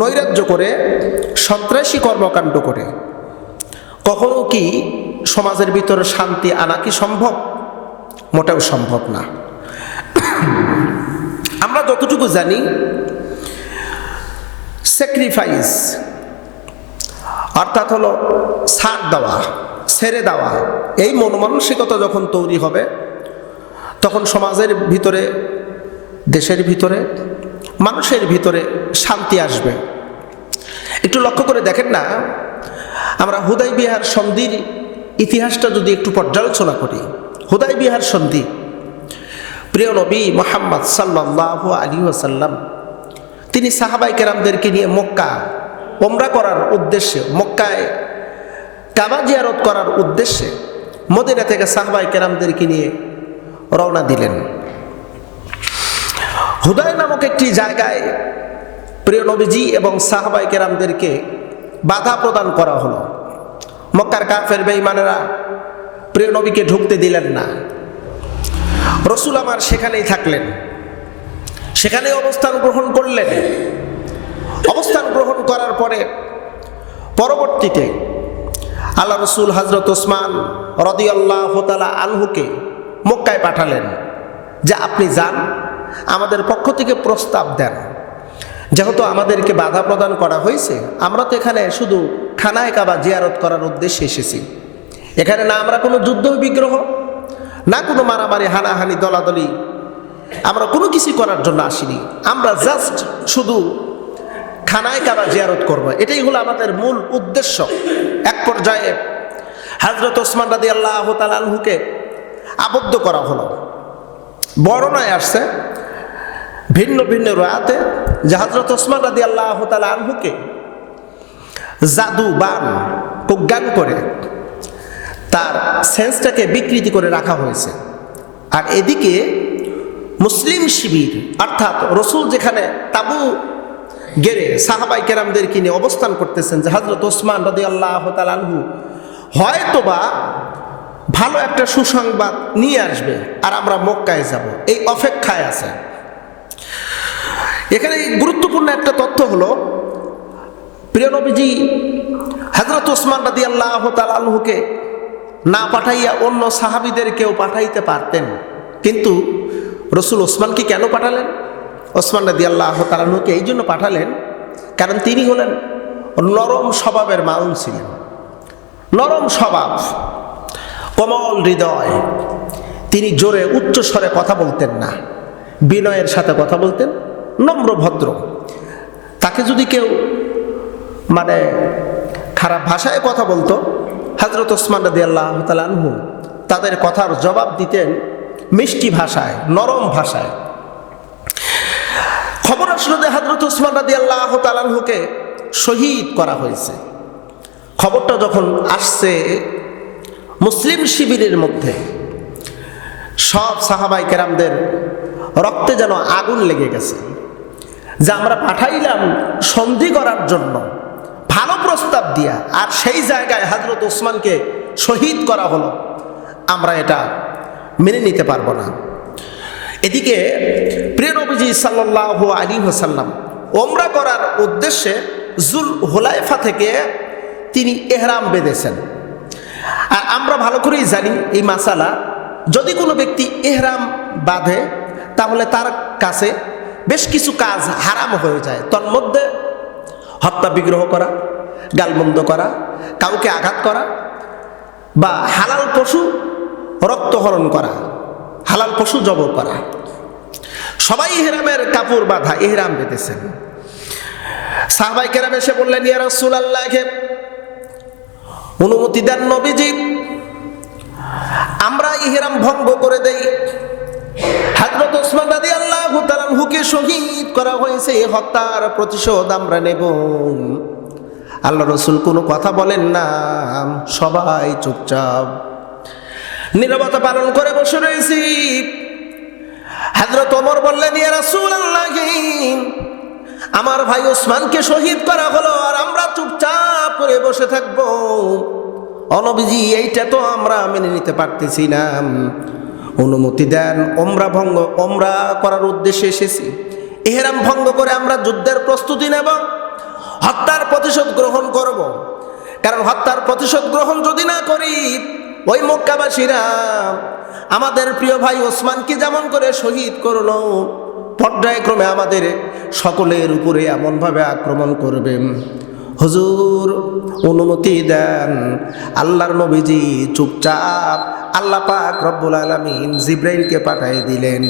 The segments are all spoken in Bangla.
নৈরাজ্য করে, সন্ত্রাসী কর্মকাণ্ড করে কখনো কি সমাজের ভিতরে শান্তি আনা কি সম্ভব? মোটেও সম্ভব না। আমরা যতটুকু জানি, স্যাক্রিফাইস অর্থাৎ হলো ছাড় দেওয়া, ছেড়ে দেওয়া, এই মন মানসিকতা যখন তৈরি হবে তখন সমাজের ভিতরে, দেশের ভিতরে, মানুষের ভিতরে শান্তি আসবে। একটু লক্ষ্য করে দেখেন না, আমরা হুদাইবিয়ার সন্ধির ইতিহাসটা যদি একটু পর্যালোচনা করি। হুদাইবিয়ার সন্ধি, প্রিয় নবী মুহাম্মদ সাল্লাল্লাহু আলাইহি ওয়াসাল্লাম তিনি সাহাবায়ে কেরামদেরকে নিয়ে মক্কা ওমরা করার উদ্দেশ্যে, মক্কায় কাবা জিয়ারত করার উদ্দেশ্যে মদিনা থেকে সাহাবায়ে কেরামদেরকে নিয়ে রওনা দিলেন। হুদায় নামক একটি জায়গায় প্রিয় নবীজি এবং সাহাবায়ে কেরামদেরকে বাধা প্রদান করা হলো। মক্কার কাফের বেঈমানেরা প্রিয় নবীকে ঢুকতে দিলেন না। রসুল আমার সেখানেই থাকলেন, সেখানে অবস্থান গ্রহণ করলেন। অবস্থান গ্রহণ করার পরে পরবর্তীতে আল্লাহ রসুল হযরত ওসমান রাদিয়াল্লাহু তাআলা আনহুকে মক্কায় পাঠালেন যে আপনি যান, আমাদের পক্ষ থেকে প্রস্তাব দেন, যেহেতু আমাদেরকে বাধা প্রদান করা হয়েছে, আমরা তো এখানে শুধু খানায় কাবা জিয়ারত করার উদ্দেশ্যে এসেছি। এখানে না আমরা কোনো যুদ্ধ বিগ্রহ, না কোনো মারামারি, হানাহানি, দলাদলি, আমরা কোনো কিছু করার জন্য আসিনি। আমরা জাস্ট শুধু খানায় কাবা জিয়ারত করব, এটাই হলো আমাদের মূল উদ্দেশ্য। এক পর্যায়ে হযরত ওসমান রাদিয়াল্লাহু তাআলা আনহুকে আবদ্ধ করা হলো। বর্ণনায় আসছে ভিন্ন ভিন্ন রাতে যে হযরত ওসমান রাদিয়াল্লাহু তাআলা আনহুকে জাদু বান প্রজ্ঞান করে তার সেন্সটাকে বিকৃতি করে রাখা হয়েছে। আর এদিকে মুসলিম শিবির অর্থাৎ রসুল যেখানে তাবু গেড়ে সাহাবায়ে কেরামদেরকে নিয়ে অবস্থান করতেছেন যে হযরত ওসমান রাদিয়াল্লাহু তাআলা আনহু হয়তোবা ভালো একটা সুসংবাদ নিয়ে আসবে আর আমরা মক্কায় যাব, এই অপেক্ষায় আছে। এখানে গুরুত্বপূর্ণ একটা তথ্য হলো, প্রিয় নবীজি হযরত ওসমান রাদিয়াল্লাহু তাআলা আনহুকে না পাঠাইয়া অন্য সাহাবীদেরকেও পাঠাইতে পারতেন, কিন্তু রসুল ওসমানকে কেন পাঠালেন? ওসমান রাদিয়াল্লাহু তাআলা আনহুকে এই জন্য পাঠালেন কারণ তিনি হলেন নরম স্বভাবের মানুষ ছিলেন। নরম স্বভাব, কোমল হৃদয়। তিনি জোরে উচ্চ স্বরে কথা বলতেন না, বিনয়ের সাথে কথা বলতেন, নম্র ভদ্র। তাকে যদি কেউ খারাপ ভাষায় কথা বলতো, হযরত ওসমান রাদিয়াল্লাহু তাআলা আনহু তাদের কথার জবাব দিতেন মিষ্টি ভাষায়, নরম ভাষায়। খবর আসলো যে হযরত ওসমান রাদিয়াল্লাহু তাআলা আনহুকে শহীদ করা হয়েছে। খবরটা যখন আসছে মুসলিম শিবিরের মধ্যে, সব সাহাবায়ে কেরামদের রক্তে যেন আগুন লেগে গেছে যে আমরা পাঠাইলাম সন্ধি করার জন্য ভালো প্রস্তাব দিয়া, আর সেই জায়গায় হযরত ওসমানকে শহীদ করা হলো, আমরা এটা মেনে নিতে পারবো না। এদিকে প্রিয় নবীজি সাল্লাল্লাহু আলাইহি ওয়াসাল্লাম ওমরা করার উদ্দেশ্যে জুল হুলাইফা থেকে তিনি ইহরাম বেঁধেছেন। আর আমরা ভালো করেই জানি এই মাসালা, যদি কোনো ব্যক্তি ইহরাম বাঁধে তাহলে তার কাছে বেশ কিছু কাজ হারাম হয়ে যায়। তন্মধ্যে হত্যা বিগ্রহ করা, গালমন্দ করা, কাউকে আঘাত করা, বা হালাল পশু রক্তহরণ করা, হালাল পশু জবো করা। সবাই ইহরামের কাপড় বাঁধা, ইহরাম বেঁধেছেন। সাহাবায়ে কেরাম এসে বললেন, ইয়া রাসূলুল্লাহ, অনুমতি দেন নবীজি, আমরা ইহরাম ভঙ্গ করে দেই। হযরত ওসমান রাদিয়াল্লাহু তাআলা আনহুকে শহীদ করা হয়েছে, হত্যার প্রতিশোধ আমরা নেব। আল্লাহ রসুল কোনো কথা বলেন না, সবাই চুপচাপ নীরবতা পালন করে বসে রয়েছি। হযরত ওমর বললেন, ইয়া রাসূলুল্লাহ, আমার ভাই ওসমানকে শহীদ করা হলো আর আমরা চুপচাপ করে বসে থাকবো। নবীজি, এইটা তো আমরা মেনে নিতে পারতেছি না, অনুমতি দেন। ওমরা করার উদ্দেশ্যে এসেছি, ইহরাম ভঙ্গ করে আমরা যুদ্ধের প্রস্তুতি নেব, হত্যার প্রতিশোধ গ্রহণ করব। কারণ হত্যার প্রতিশোধ গ্রহণ যদি না করি, ওই মক্কাবাসীরা আমাদের প্রিয় ভাই ওসমানকে যেমন করে শহীদ করলো, পর্যায়ক্রমে আমাদের সকলের উপরে এমনভাবে আক্রমণ করবে। হুজুর অনুমতি দেন। আল্লাহর নবীজি চুপচাপ, আল্লাহ পাক রব্বুল আলামিন জিব্রাইলকে পাঠিয়ে দিলেন।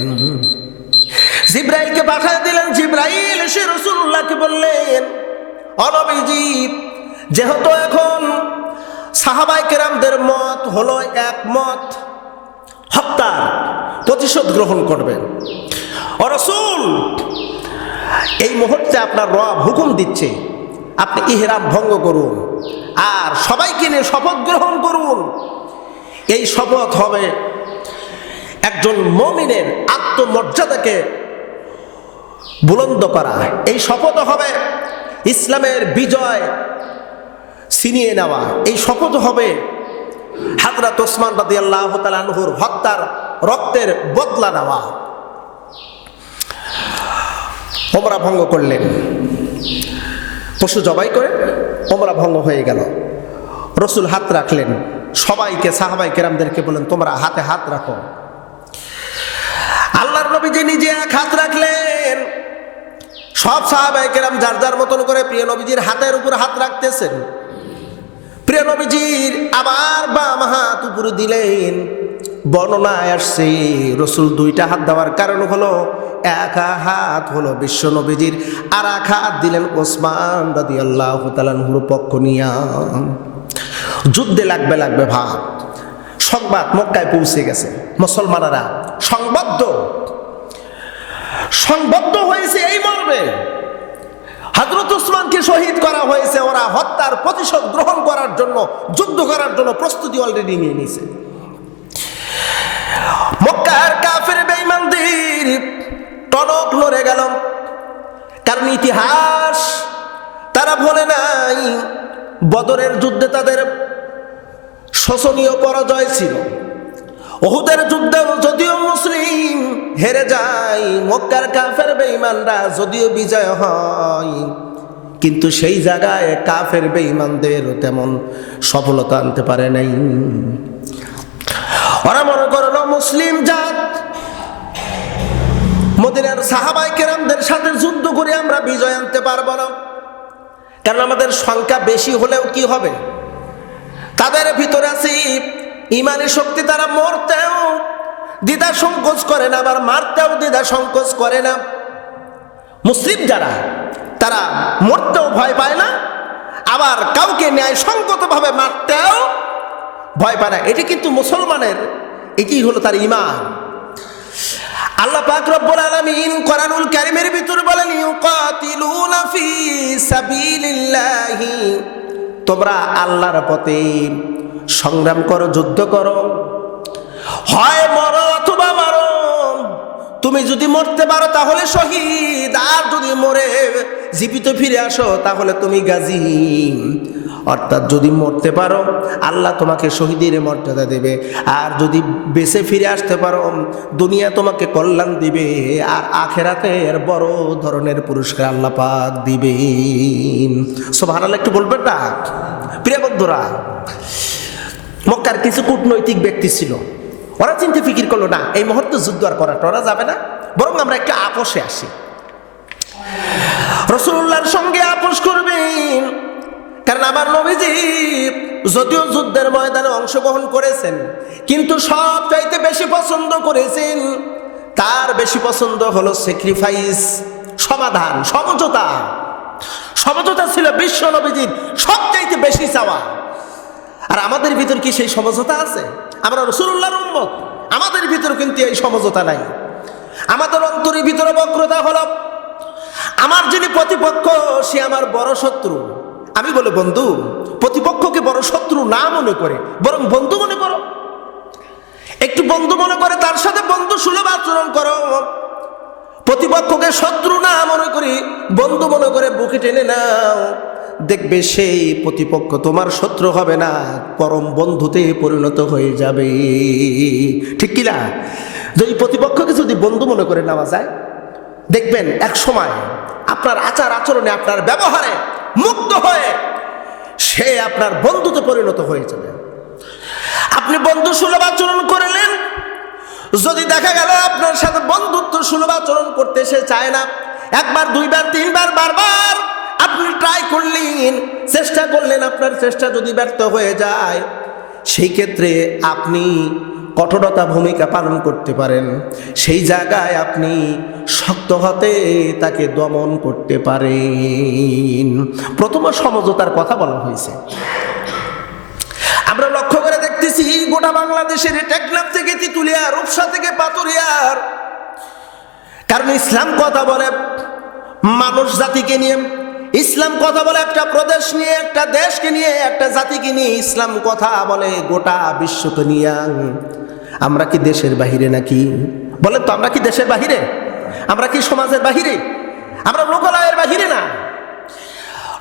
জিব্রাইল এসে রাসূলুল্লাহকে বললেন, ও নবীজি, যেহেতু এখন সাহাবায়ে কেরামদের মত হলো একমত, হত্যার প্রতিশোধ গ্রহণ করবেন। ও রাসূল, এই মুহূর্তে আপনার রব হুকুম দিচ্ছে, আপনি ইহরাম ভঙ্গ করুন আর সবাইকে নিয়ে শপথ গ্রহণ করুন। এই শপথ হবে একজন মুমিনের আত্মমর্যাদাকে বুলন্দ করা। এই শপথ হবে ইসলামের বিজয় ছিনিয়ে নেওয়া। এই শপথ হবে হযরত ওসমান রাদিয়াল্লাহু তাআলা আনহুর হত্যার রক্তের বদলা নেওয়া। ওমরা ভঙ্গ করলেন, পশু জবাই করে ওমরা ভঙ্গ হয়ে গেল। রসুল হাত রাখলেন, সবাইকে সাহাবায়ে কেরামদেরকে বলেন, তোমরা হাতে হাত রাখো। আল্লাহর নবীজি নিজে এক হাত রাখলেন। সব সাহাবায়ে কেরাম যার যার মতন করে প্রিয় নবীজির হাতের উপর হাত রাখতেছেন। প্রিয় নবীজির আবার বাম হাত উপরে দিলেন। বর্ণনায় আসছে রসুল দুইটা হাত দেওয়ার কারণ হলো, এক হাত হলো বিশ্ব নবীজির, আর এক হাত দিলেন ওসমান রাদিয়াল্লাহু তাআলা আনহুর পক্ষ নিয়া। যুদ্ধে লাগবে ভাব। সংবাদ মক্কায় পৌঁছে গেছে, মুসলমানেরা সংবদ্ধ হয়েছে এই মর্মে, হযরত ওসমানকে শহীদ করা হয়েছে। ওরা হত্যার প্রতিশোধ গ্রহণ করার জন্য, যুদ্ধ করার জন্য প্রস্তুতি অলরেডি নিয়ে নিয়েছে। মক্কার কাফের বেঈমানদের টনক নড়ে গেল, কারণ ইতিহাস তারা ভোলে নাই। বদরের যুদ্ধে তাদের শোচনীয় পরাজয় ছিল। উহুদের যুদ্ধে যদিও মুসলিম হেরে যায়, মক্কার কাফের বেঈমানরা যদিও বিজয় হয়, কিন্তু সেই জায়গায় কাফের বেঈমানদের তেমন সফলতা আনতে পারে নাই। ওরা মনে করলো মুসলিম জাত মদিনার সাহাবায়ে কেরামদের সাথে যুদ্ধ করে আমরা বিজয় আনতে পারবো না, কারণ আমাদের সংখ্যা বেশি হলেও কি হবে, তাদের ভিতরে আছে ইমানি শক্তি। তারা মরতেও দ্বিধা সংকোচ করে না, আবার মারতেও দ্বিধা সংকোচ করে না। মুসলিম যারা, তারা মরতেও ভয় পায় না, আবার কাউকে ন্যায়সঙ্গতভাবে মারতেও ভয় পায় না। এটি কিন্তু মুসলমানের, এটি হলো তার ঈমান। আল্লাহ পাক রব্বুল আলামিন কোরআনুল কারীমের ভিতরে বলেন, ইউকাতিলুনা ফি সাবিলিল্লাহি, তোমরা আল্লাহর পথে সংগ্রাম করো, যুদ্ধ করো, হয় মরো অথবা মারো। তুমি যদি মরতে পারো তাহলে শহীদ, আর যদি মরে জীবিত ফিরে আসো তাহলে তুমি গাজী। অর্থাৎ যদি মরতে পারো আল্লাহ তোমাকে শহীদের মর্যাদা দেবে, আর যদি বেঁচে ফিরে আসতে পারো দুনিয়া তোমাকে কল্যাণ দিবে, আর আখেরাতের বড় ধরনের পুরস্কার আল্লাহ পাক দিবেন। সুবহানাল্লাহ একটু বলবেন না? প্রিয় বন্ধুরা, মক্কার কিছু কূটনৈতিক ব্যক্তি ছিল, ওরা চিন্তা ফিকির করলো না এই মুহূর্তে যুদ্ধ আর করা যাবে না, বরং আমরা একটা আপোষে আসি। রাসূলুল্লাহর সঙ্গে আপোষ করবেন, কারণ আমার নবীজি যদিও যুদ্ধের ময়দানে অংশগ্রহণ করেছেন, কিন্তু সব চাইতে বেশি পছন্দ করেছেন, তার বেশি পছন্দ হলো স্যাক্রিফাইস, সমাধান, সমঝোতা ছিল বিশ্ব নবীজির সবচাইতে বেশি চাওয়া। আর আমাদের ভিতর কি সেই সমঝোতা আছে? আমরা রাসূলুল্লাহর উম্মত, আমাদের ভিতর কিন্তু এই সমঝোতা নাই। আমাদের অন্তরের ভিতরে বক্রতা হলো, আমার যিনি প্রতিপক্ষ সে আমার বড় শত্রু। আমি বলে বন্ধু, প্রতিপক্ষকে বড় শত্রু না মনে করে বরং বন্ধু মনে করো, একটু বন্ধু মনে করে তার সাথে বন্ধু সুলভ আচরণ করো। প্রতিপক্ষকে শত্রু না মনে করি বন্ধু মনে করে বুকে টেনে নাও, দেখবে সেই প্রতিপক্ষ তোমার শত্রু হবে না, পরম বন্ধুতে পরিণত হয়ে যাবে। ঠিক কিনা? যদি প্রতিপক্ষকে যদি বন্ধু মনে করে নেওয়া যায়, দেখবেন এক সময় আপনার আচার আচরণে, আপনার ব্যবহারে মুগ্ধ হয়ে সে আপনার বন্ধুতে পরিণত হয়ে যাবে। আপনি বন্ধু সুলভ আচরণ করলেন, যদি দেখা গেল আপনার সাথে বন্ধুত্ব সুলভ আচরণ করতে সে চায় না, একবার দুইবার তিনবার বারবার আপনি ট্রাই করলেন, চেষ্টা করলেন, আপনার চেষ্টা যদি ব্যর্থ হয়ে যায়, সেই ক্ষেত্রে আপনি কঠোরতা ভূমিকা পালন করতে পারেন। সেই জায়গায় আপনি শক্ত হাতে তাকে দমন করতে পারেন। প্রথম সমঝোতার কথা বলা হয়েছে। আমরা লক্ষ্য করে দেখতেছি গোটা বাংলাদেশের টেকনাফ থেকে তিতুলিয়া, রূপসা থেকে পাতুরিয়ার, কারণ ইসলাম কথা বলে মানুষ জাতিকে নিয়ে, ইসলাম কথা বলে একটা প্রদেশ নিয়ে, একটা দেশকে নিয়ে, একটা জাতিকে নিয়ে। ইসলাম কথা বলে গোটা বিশ্বকে নিয়ে। আমরা কি দেশের বাহিরে নাকি? বলেন তো, আমরা কি দেশের বাহিরে? আমরা কি সমাজের বাহিরে? আমরা লোকালয়ের বাহিরে না।